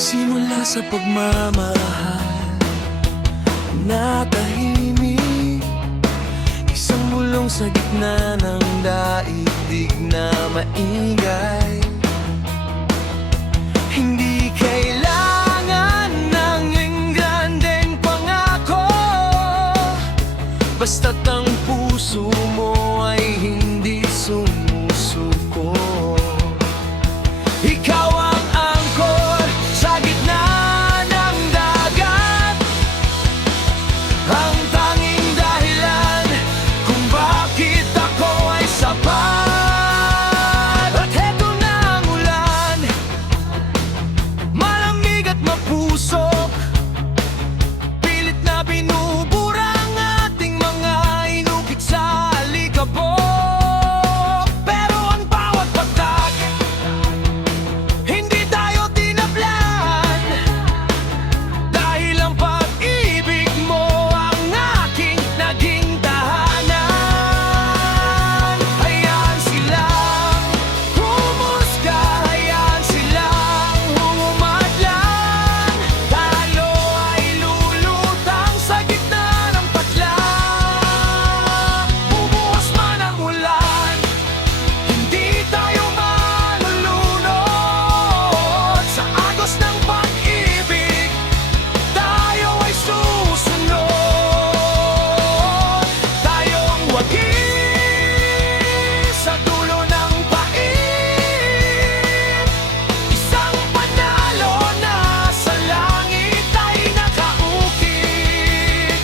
Nagsimula sa pagmamahal na tahimik, isang bulong sa gitna ng daigdig na maingay. Hindi kailangan ng engrandeng pangako, basta't ang puso mo ay hindi sumusuko. Ikaw ang angkor sa gitna ng dagat, ang tanging dahilan kung bakit ako ay sapat. At heto na ang ulan, malamig at mapusok, pilit na binubura ang ating mga inukit sa alikabok. Pero ang bawat pagtak, hindi tayo tinablan, dahil ang pag-ibig mo ang aking naging tahanan. Hayaan silang humusga, hayaan silang humadlang, talo ay lulutang sa gitna ng patlang. Bumuhos man ang ulan, hindi tayo malulunod. Sa agos ng pag-ibig, tayo ay susunod. Tayong walis sa dulo ng pait, isang panalo na sa langit ay nakaukit.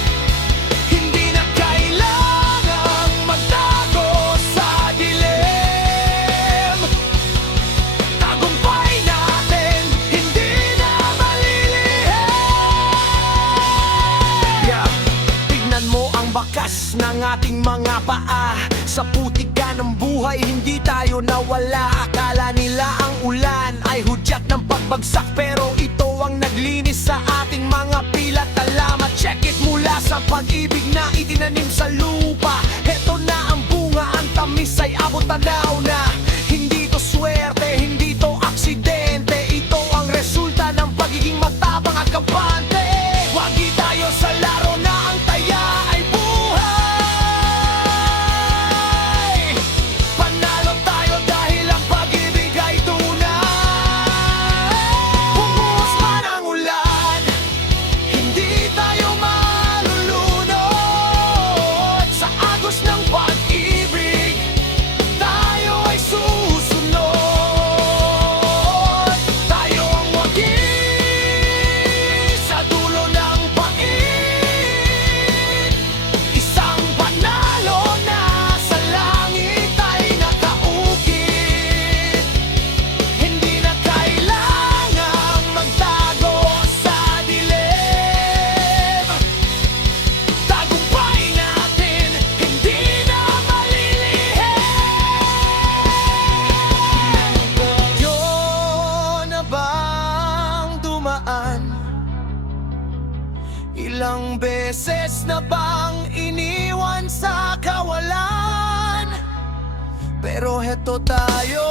Hindi na kailangang magtago sa dilim, tagumpay natin hindi na malilihim. Tignan mo ang bakas ng ating mga paa, sa putikan ng buhay hindi tayo nawala. Akala nila ang ulan ay hudyat ng pagbagsak, pero ito ang naglinis sa ating mga pilat. Alamat, check it, mula sa pag-ibig na itinanim sa lupa. Heto na ang bunga, ang tamis ay abot tanaw na. Hindi to swerte, hindi to aksidente, ito ang resulta ng pagiging matapang at kampante. Wagi tayo sa laro na ang taya ay buhay. Panalo tayo dahil ang pag-ibig ay tunay. Bumuhos man ang ulan, hindi tayo malulunod. Sa agos ng pag-ibig, tayo ay susunod. Tayo ang walis sa dulo ng pait, isang panalo na sa langit ay nakaukit. Hindi na kailangang magtago sa dilim, tagumpay natin hindi na malilihim. Yun na bang dumaan? Ilang beses na bang iniwan sa kawalan? Pero heto tayo,